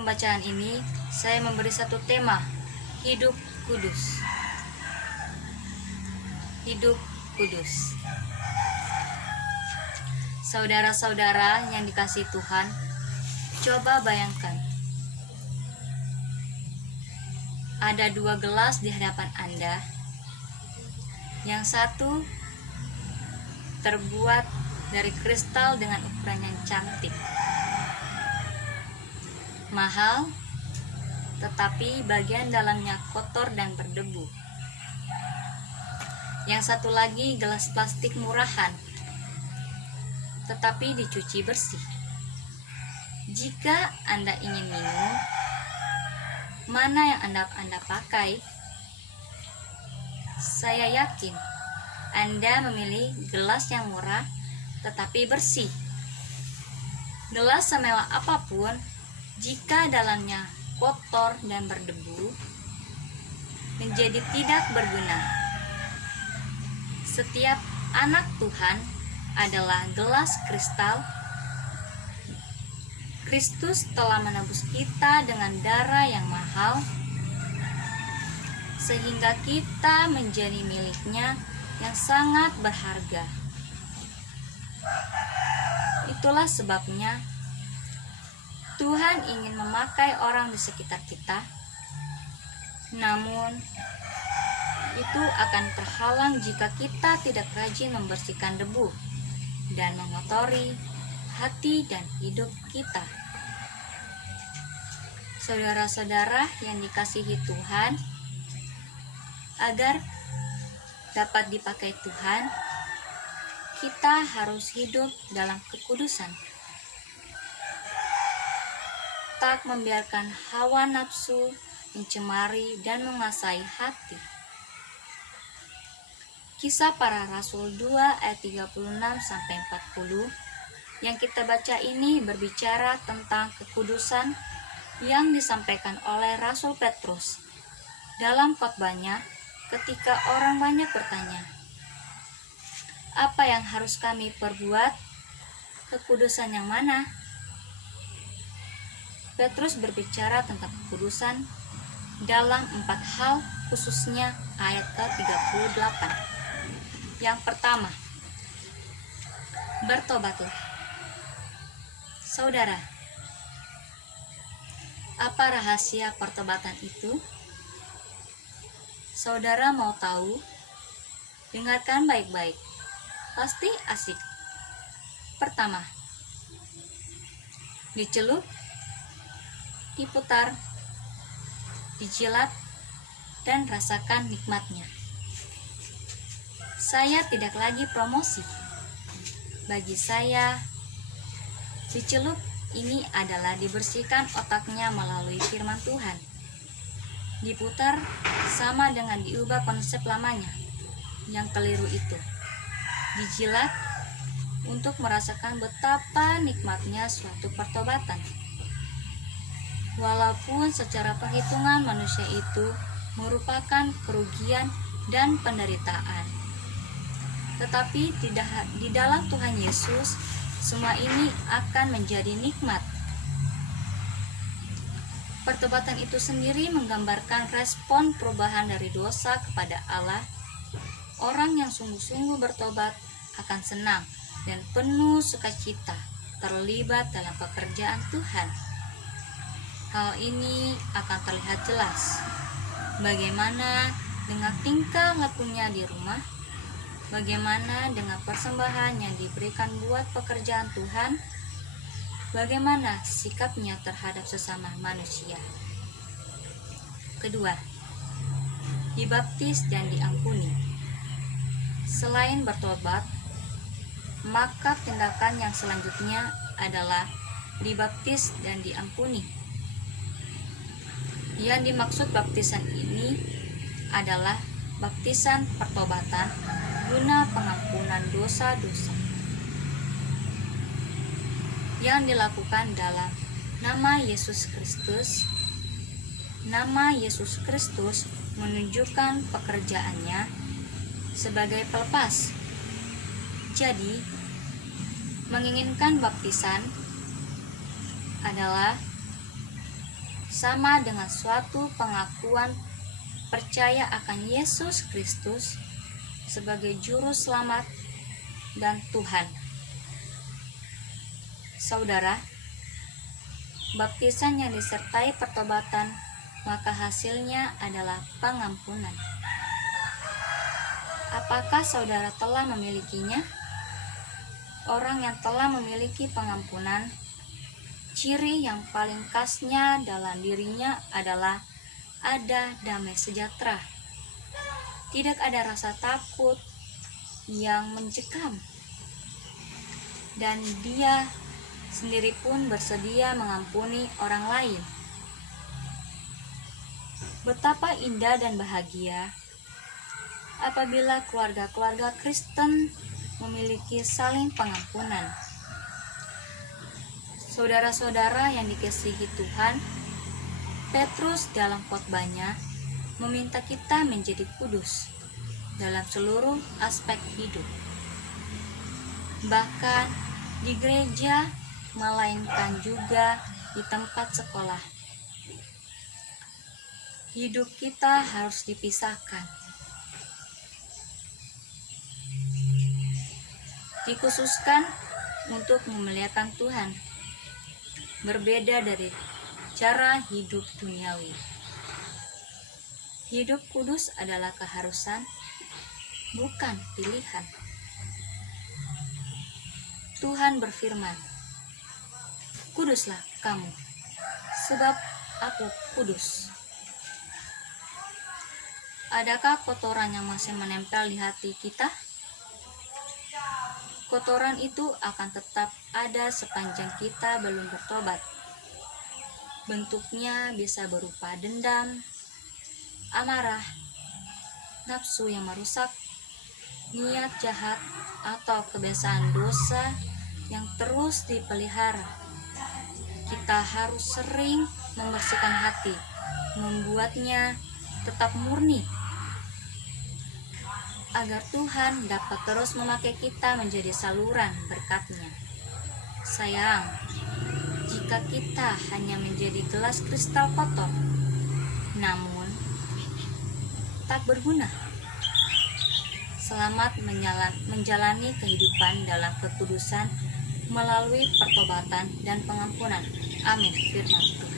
pembacaan ini, saya memberi satu tema, hidup kudus. Hidup kudus. Saudara-saudara yang dikasihi Tuhan, coba bayangkan. Ada 2 gelas di hadapan Anda. Yang satu terbuat dari kristal dengan ukuran yang cantik. Mahal, tetapi bagian dalamnya kotor dan berdebu. Yang satu lagi gelas plastik murahan, tetapi dicuci bersih. Jika Anda ingin minum, mana yang Anda pakai? Saya yakin Anda memilih gelas yang murah tetapi bersih. Gelas semewah apapun, jika dalamnya kotor dan berdebu, menjadi tidak berguna. Setiap anak Tuhan adalah gelas kristal. Kristus telah menebus kita dengan darah yang mahal, sehingga kita menjadi miliknya yang sangat berharga. Itulah sebabnya Tuhan ingin memakai orang di sekitar kita, namun itu akan terhalang jika kita tidak rajin membersihkan debu dan mengotori hati dan hidup kita. Saudara-saudara yang dikasihi Tuhan, agar dapat dipakai Tuhan, kita harus hidup dalam kekudusan. Tak membiarkan hawa nafsu mencemari dan menguasai hati. Kisah Para Rasul 2 ayat 36-40 yang kita baca ini berbicara tentang kekudusan yang disampaikan oleh Rasul Petrus dalam khotbahnya ketika orang banyak bertanya, "Apa yang harus kami perbuat? Kekudusan yang mana?" Petrus berbicara tentang kekudusan dalam 4 hal, khususnya ayat ke-38. Yang pertama, bertobatlah. Saudara, apa rahasia pertobatan itu? Saudara mau tahu? Dengarkan baik-baik. Pasti asik. Pertama, dicelup, diputar, dijilat, dan rasakan nikmatnya. Saya tidak lagi promosi. Bagi saya, dicelup ini adalah dibersihkan otaknya melalui firman Tuhan. Diputar sama dengan diubah konsep lamanya yang keliru itu. Dijilat untuk merasakan betapa nikmatnya suatu pertobatan. Walaupun secara perhitungan manusia itu merupakan kerugian dan penderitaan, tetapi di dalam Tuhan Yesus semua ini akan menjadi nikmat. Pertobatan itu sendiri menggambarkan respon perubahan dari dosa kepada Allah. Orang yang sungguh-sungguh bertobat akan senang dan penuh sukacita terlibat dalam pekerjaan Tuhan. Hal ini akan terlihat jelas. Bagaimana dengan tingkah lakunya di rumah? Bagaimana dengan persembahan yang diberikan buat pekerjaan Tuhan? Bagaimana sikapnya terhadap sesama manusia? Kedua, dibaptis dan diampuni. Selain bertobat, maka tindakan yang selanjutnya adalah dibaptis dan diampuni. Yang dimaksud baptisan ini adalah baptisan pertobatan guna pengampunan dosa-dosa yang dilakukan dalam nama Yesus Kristus. Nama Yesus Kristus menunjukkan pekerjaannya sebagai pelepas. Jadi, menginginkan baptisan adalah sama dengan suatu pengakuan percaya akan Yesus Kristus sebagai juru selamat dan Tuhan. Saudara, baptisan yang disertai pertobatan, maka hasilnya adalah pengampunan. Apakah saudara telah memilikinya? Orang yang telah memiliki pengampunan, ciri yang paling khasnya dalam dirinya adalah ada damai sejahtera. Tidak ada rasa takut yang mencekam. Dan dia sendiri pun bersedia mengampuni orang lain. Betapa indah dan bahagia apabila keluarga-keluarga Kristen memiliki saling pengampunan. Saudara-saudara yang dikasihi Tuhan, Petrus dalam khotbahnya meminta kita menjadi kudus dalam seluruh aspek hidup. Bahkan di gereja, melainkan juga di tempat sekolah. Hidup kita harus dipisahkan. Dikhususkan untuk memuliakan Tuhan, berbeda dari cara hidup duniawi. Hidup kudus adalah keharusan, bukan pilihan. Tuhan berfirman, "Kuduslah kamu, sebab aku kudus." Adakah kotoran yang masih menempel di hati kita? Kotoran itu akan tetap ada sepanjang kita belum bertobat. Bentuknya bisa berupa dendam, amarah, nafsu yang merusak, niat jahat, atau kebiasaan dosa yang terus dipelihara. Kita harus sering membersihkan hati, membuatnya tetap murni, agar Tuhan dapat terus memakai kita menjadi saluran berkat-Nya. Sayang, jika kita hanya menjadi gelas kristal kotor, namun tak berguna. Selamat menjalani kehidupan dalam kekudusan melalui pertobatan dan pengampunan. Amin. Firman Tuhan.